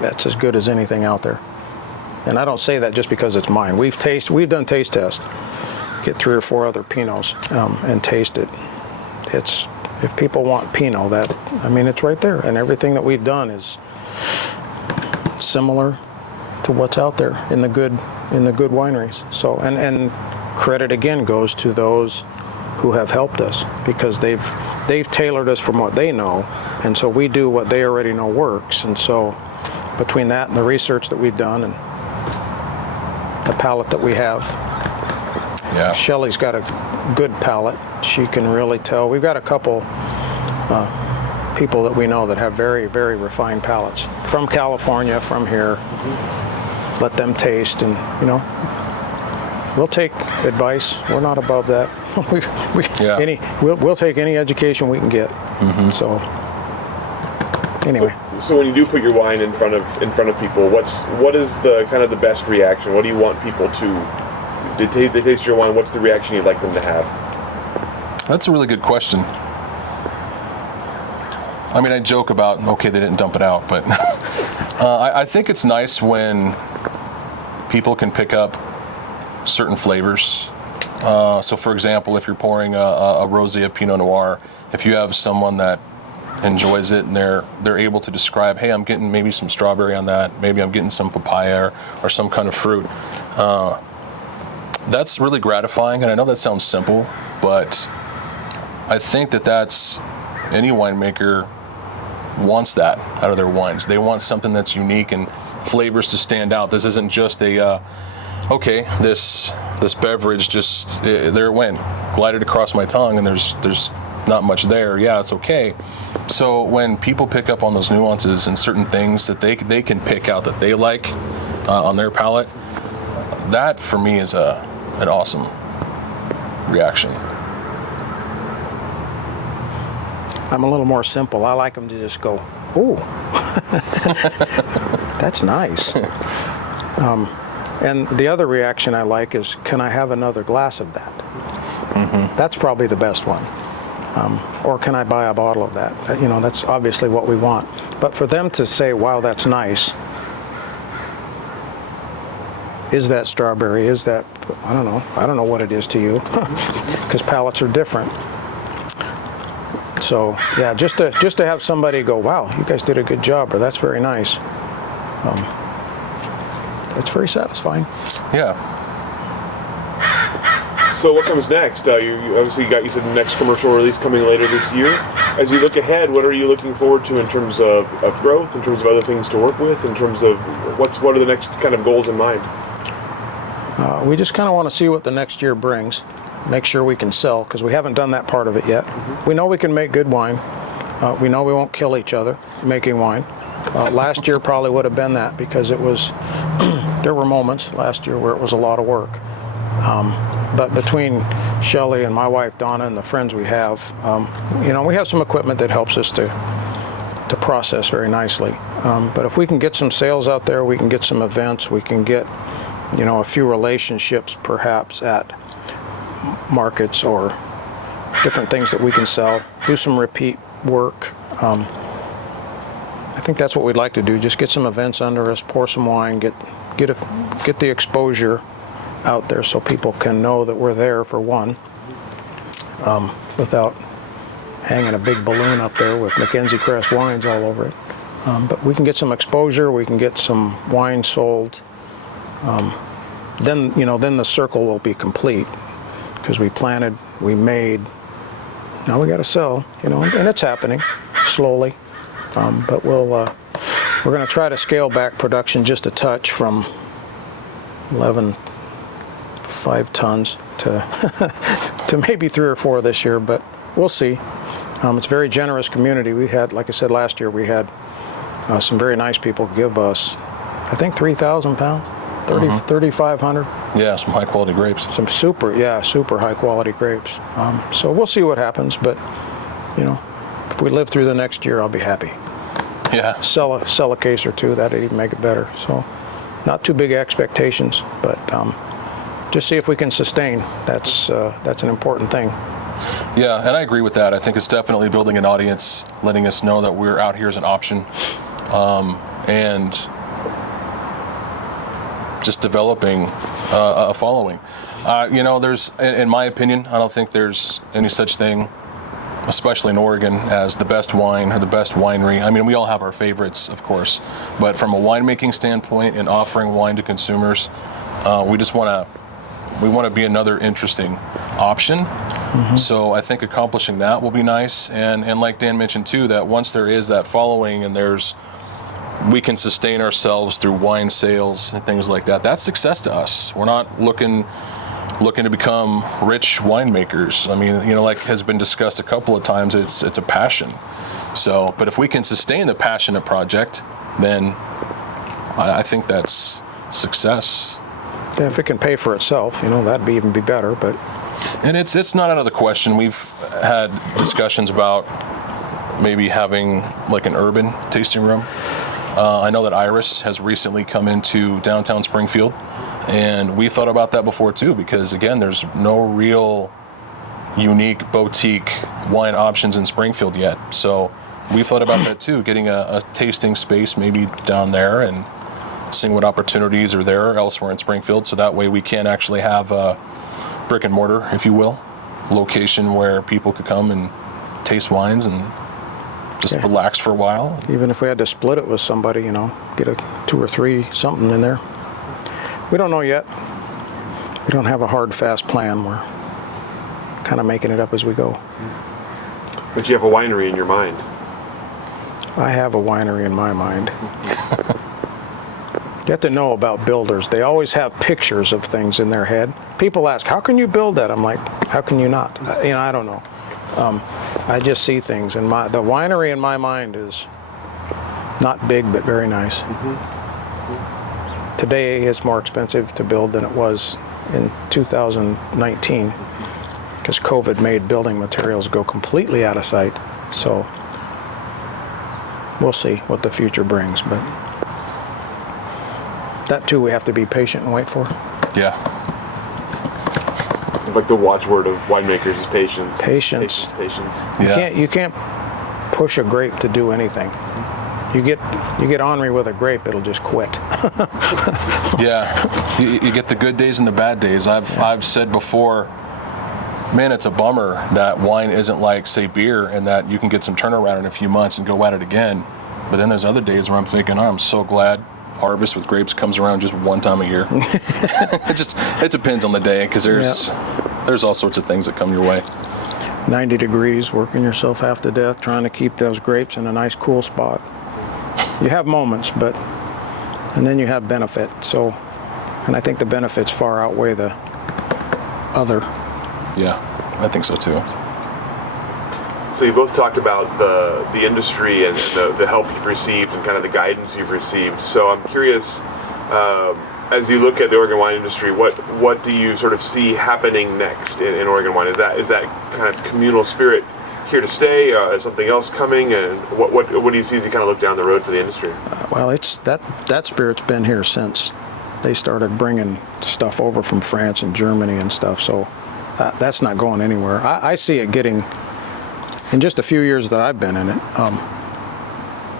that's as good as anything out there. And I don't say that just because it's mine. We've done taste tests, get 3 or 4 other Pinots and taste it. If people want Pinot, it's right there. And everything that we've done is similar to what's out there in the good wineries. So and credit again goes to those who have helped us, because they've tailored us from what they know, and so we do what they already know works. And so between that and the research that we've done and the palate that we have, Shelley's got a good palate. She can really tell. We've got a couple people that we know that have very, very refined palates from California, from here. Let them taste, and we'll take advice. We're not above that. We'll take any education we can get. So anyway. So when you do put your wine in front of people, what is the kind of the best reaction? What do you want people to they taste your wine? What's the reaction you'd like them to have? That's a really good question. I mean, I joke about, okay, they didn't dump it out, but I think it's nice when people can pick up certain flavors. So for example, if you're pouring a rosé of Pinot Noir, if you have someone that enjoys it and they're able to describe, hey, I'm getting maybe some strawberry on that, maybe I'm getting some papaya or some kind of fruit, that's really gratifying. And I know that sounds simple, but I think that's any winemaker wants that out of their wines. They want something that's unique and flavors to stand out. This isn't just okay, this beverage just there it went, glided across my tongue, and there's not much there. Yeah, it's okay. So when people pick up on those nuances and certain things that they can pick out that they like on their palate, that for me is an awesome reaction. I'm a little more simple. I like them to just go, ooh, that's nice. And the other reaction I like is, can I have another glass of that? That's probably the best one. Or can I buy a bottle of that? That's obviously what we want. But for them to say, wow, that's nice. Is that strawberry? Is that, I don't know. I don't know what it is to you, because palates are different. So yeah, just to have somebody go, wow, you guys did a good job, or that's very nice. It's very satisfying. Yeah. So what comes next? You obviously you said the next commercial release coming later this year. As you look ahead, what are you looking forward to in terms of growth, in terms of other things to work with, in terms of what are the next kind of goals in mind? We just kind of want to see what the next year brings. Make sure we can sell, because we haven't done that part of it yet. We know we can make good wine. We know we won't kill each other making wine. Last year probably would have been that, because it was there were moments last year where it was a lot of work. But between Shelley and my wife Donna and the friends we have some equipment that helps us to process very nicely. But if we can get some sales out there, we can get some events, we can get a few relationships perhaps at markets or different things that we can sell, do some repeat work. I think that's what we'd like to do, just get some events under us, pour some wine, get the exposure out there so people can know that we're there, for one, without hanging a big balloon up there with McKenzie Crest Wines all over it. But we can get some exposure, we can get some wine sold. Then the circle will be complete, because we planted, we made, now we got to sell, and it's happening slowly. But we're going to try to scale back production just a touch from 11.5 tons to maybe 3 or 4 this year, but we'll see. It's a very generous community. We had, like I said, last year we had some very nice people give us, I think, 3,000 pounds, 3,500. Yeah, some high quality grapes. Some super high quality grapes. So we'll see what happens, but if we live through the next year, I'll be happy. Yeah. Sell a case or two, that'd even make it better. So not too big expectations, but just see if we can sustain. That's an important thing. Yeah, and I agree with that. I think it's definitely building an audience, letting us know that we're out here as an option, and just developing a following. There's, in my opinion, I don't think there's any such thing, especially in Oregon, as the best wine or the best winery. I mean, we all have our favorites, of course, but from a winemaking standpoint and offering wine to consumers, we want to be another interesting option. So I think accomplishing that will be nice. And like Dan mentioned too, that once there is that following and we can sustain ourselves through wine sales and things like that, that's success to us. We're not looking to become rich winemakers. I mean, like has been discussed a couple of times, it's a passion. So, but if we can sustain the passionate project, then I think that's success. Yeah, if it can pay for itself, that'd even be better. But and it's not out of the question. We've had discussions about maybe having like an urban tasting room. I know that Iris has recently come into downtown Springfield, and we thought about that before too, because again, there's no real unique boutique wine options in Springfield yet. So we thought about that too, getting a tasting space maybe down there and seeing what opportunities are there elsewhere in Springfield, so that way we can actually have a brick and mortar, if you will, location where people could come and taste wines and just relax for a while. Even if we had to split it with somebody, get a 2 or 3 something in there. We don't know yet. We don't have a hard, fast plan. We're kind of making it up as we go. But you have a winery in your mind. I have a winery in my mind. You have to know about builders. They always have pictures of things in their head. People ask, how can you build that? I'm like, how can you not? I don't know. I just see things. And the winery in my mind is not big, but very nice. Today it's more expensive to build than it was in 2019 because COVID made building materials go completely out of sight. So we'll see what the future brings. But that too, we have to be patient and wait for. Yeah. It's like the watchword of winemakers is patience. Patience. Patience. Yeah. You can't push a grape to do anything. You get ornery with a grape, it'll just quit. Yeah. You get the good days and the bad days. I've said before, man, it's a bummer that wine isn't like, say, beer, and that you can get some turnaround in a few months and go at it again. But then there's other days where I'm thinking, I'm so glad harvest with grapes comes around just one time a year. It depends on the day, because there's all sorts of things that come your way. 90 degrees, working yourself half to death, trying to keep those grapes in a nice cool spot. You have moments, and then you have benefit. So, and I think the benefits far outweigh the other. Yeah, I think so too. So you both talked about the industry and the help you've received and kind of the guidance you've received. So I'm curious, as you look at the Oregon wine industry, what do you sort of see happening next in Oregon wine? Is that kind of communal spirit here to stay? Is something else coming? And what do you see as you kind of look down the road for the industry? Well, it's that spirit's been here since they started bringing stuff over from France and Germany and stuff. So that's not going anywhere. I see it getting. In just a few years that I've been in it,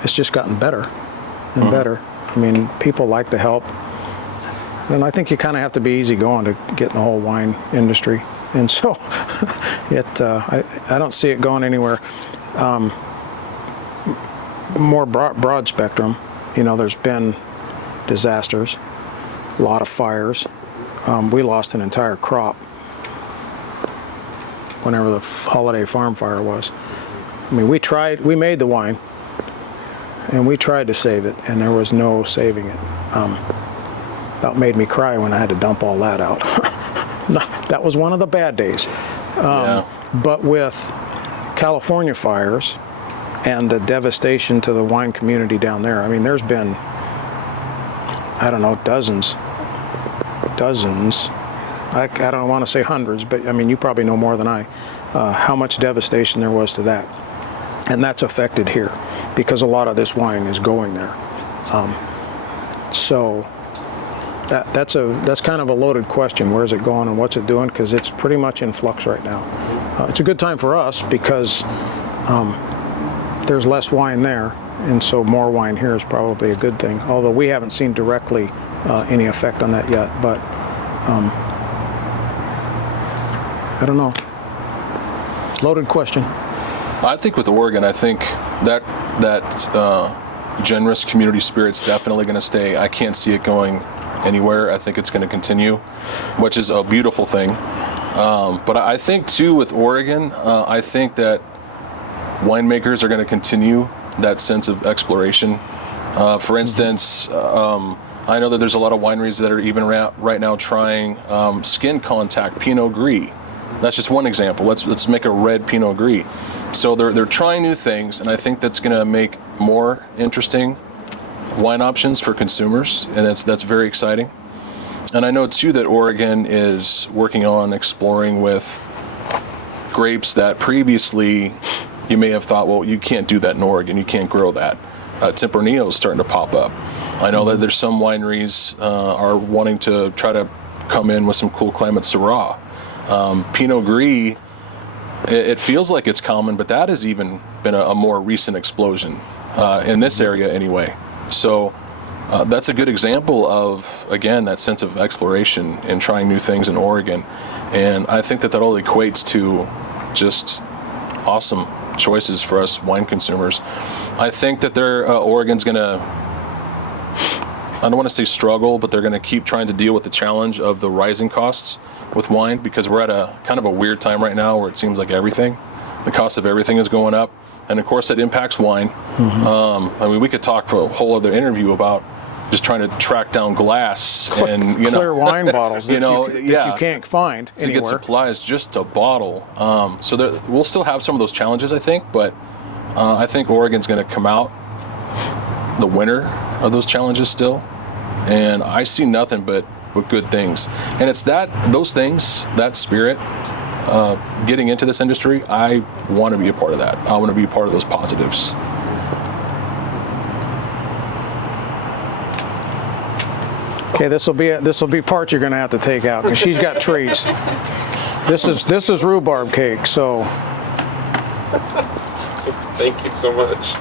it's just gotten better and better. I mean, people like the help. And I think you kind of have to be easygoing to get in the whole wine industry. And so I don't see it going anywhere. More broad spectrum. There's been disasters, a lot of fires. We lost an entire crop whenever the holiday farm fire was. I mean, we made the wine, and we tried to save it, and there was no saving it. About made me cry when I had to dump all that out. That was one of the bad days. But with California fires and the devastation to the wine community down there, I mean, there's been, I don't know, dozens. I don't want to say hundreds, but I mean, you probably know more than I, how much devastation there was to that. And that's affected here because a lot of this wine is going there. So that's kind of a loaded question. Where's it going and what's it doing? Because it's pretty much in flux right now. It's a good time for us because there's less wine there, and so more wine here is probably a good thing. Although we haven't seen directly any effect on that yet. But I don't know. Loaded question. I think with Oregon, I think that generous community spirit's definitely going to stay. I can't see it going anywhere. I think it's going to continue, which is a beautiful thing. But I think too with Oregon, I think that winemakers are going to continue that sense of exploration. For instance, I know that there's a lot of wineries that are even right now trying skin contact Pinot Gris. That's just one example. Let's make a red Pinot Gris. So they're trying new things, and I think that's going to make more interesting wine options for consumers, and that's very exciting. And I know too that Oregon is working on exploring with grapes that previously you may have thought, well, you can't do that in Oregon, you can't grow that. Tempranillo is starting to pop up. I know that there's some wineries are wanting to try to come in with some cool climate Syrah. Pinot Gris, it feels like it's common, but that has even been a more recent explosion in this area anyway. So that's a good example of, again, that sense of exploration and trying new things in Oregon. And I think that all equates to just awesome choices for us wine consumers. I think that Oregon's going to, I don't want to say struggle, but they're going to keep trying to deal with the challenge of the rising costs with wine, because we're at a kind of a weird time right now where it seems like the cost of everything is going up. And of course that impacts wine. I mean, we could talk for a whole other interview about just trying to track down glass and clear wine bottles that that you can't find to anywhere. get supplies just to bottle. So we'll still have some of those challenges, I think, but I think Oregon's going to come out the winner of those challenges still, and I see nothing but good things. And it's those things, that spirit, getting into this industry, I want to be a part of that. I want to be a part of those positives. Okay, this will be part you're going to have to take out because she's got treats. This is rhubarb cake, so. Thank you so much.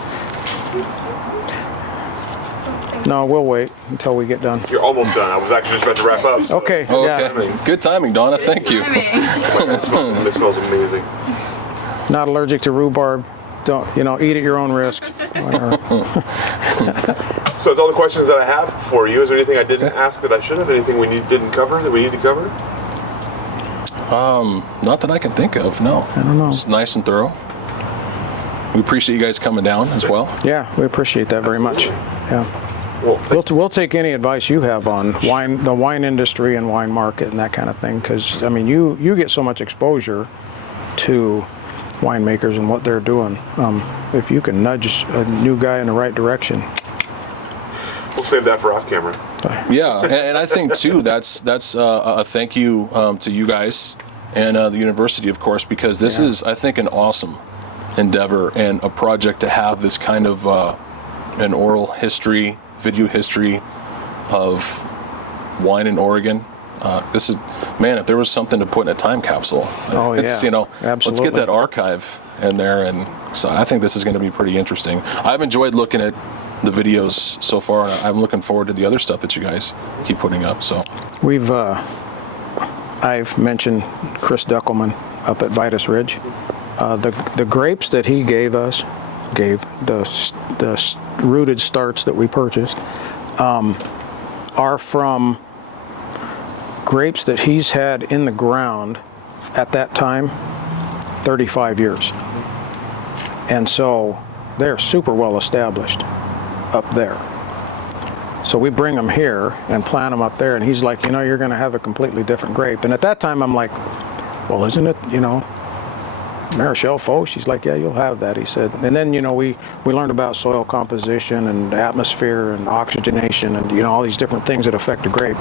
No, we'll wait until we get done. You're almost done. I was actually just about to wrap up. So. Okay. Oh, yeah. okay. Good timing, Donna. Thank you. This smells amazing. Not allergic to rhubarb. Don't eat at your own risk. So that's all the questions that I have for you. Is there anything I didn't ask that I should have? Anything didn't cover that we need to cover? Not that I can think of. No. I don't know. It's nice and thorough. We appreciate you guys coming down as well. Yeah, we appreciate that very much. Yeah. Well, We'll take any advice you have on the wine industry and wine market and that kind of thing, because I mean you get so much exposure to winemakers and what they're doing. If you can nudge a new guy in the right direction. we'll save that for off camera. Yeah, and I think too that's a thank you to you guys and the university, of course, because this is, I think, an awesome endeavor and a project to have this kind of an oral history, video history of wine in Oregon. This is, man, if there was something to put in a time capsule, absolutely. Let's get that archive in there, and so I think this is going to be pretty interesting. I've enjoyed looking at the videos so far, and I'm looking forward to the other stuff that you guys keep putting up. So I've mentioned Chris Deckelman up at Vitus Ridge. The grapes that he gave us, the rooted starts that we purchased, are from grapes that he's had in the ground at that time 35 years. And so they're super well established up there. So we bring them here and plant them up there, and he's like, you're going to have a completely different grape. And at that time I'm like, well, isn't it, Marichal Faux? She's like, yeah, you'll have that, he said. And then, we learned about soil composition and atmosphere and oxygenation and, all these different things that affect a grape.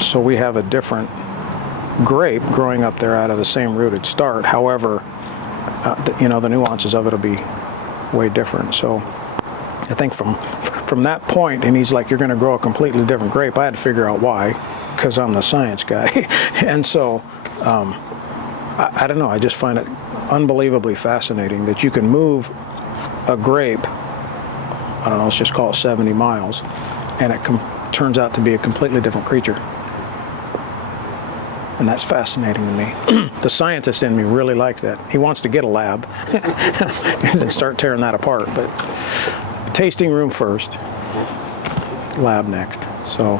So we have a different grape growing up there out of the same rooted start. However, the nuances of it will be way different. So I think from that point, and he's like, you're going to grow a completely different grape, I had to figure out why, because I'm the science guy. And so, I don't know, I just find it unbelievably fascinating that you can move a grape, I don't know, let's just call it 70 miles, and turns out to be a completely different creature. And that's fascinating to me. The scientist in me really likes that. He wants to get a lab and start tearing that apart. But tasting room first, lab next. So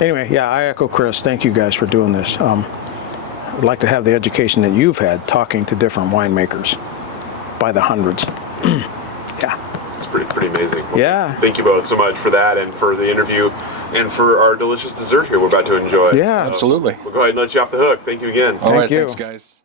anyway, yeah, I echo Chris. Thank you guys for doing this. I'd like to have the education that you've had talking to different winemakers by the hundreds. Yeah. It's pretty amazing. Well, Yeah. Thank you both so much for that and for the interview and for our delicious dessert here we're about to enjoy. Yeah, Absolutely. We'll go ahead and let you off the hook. Thank you again. All right, you. thanks, guys.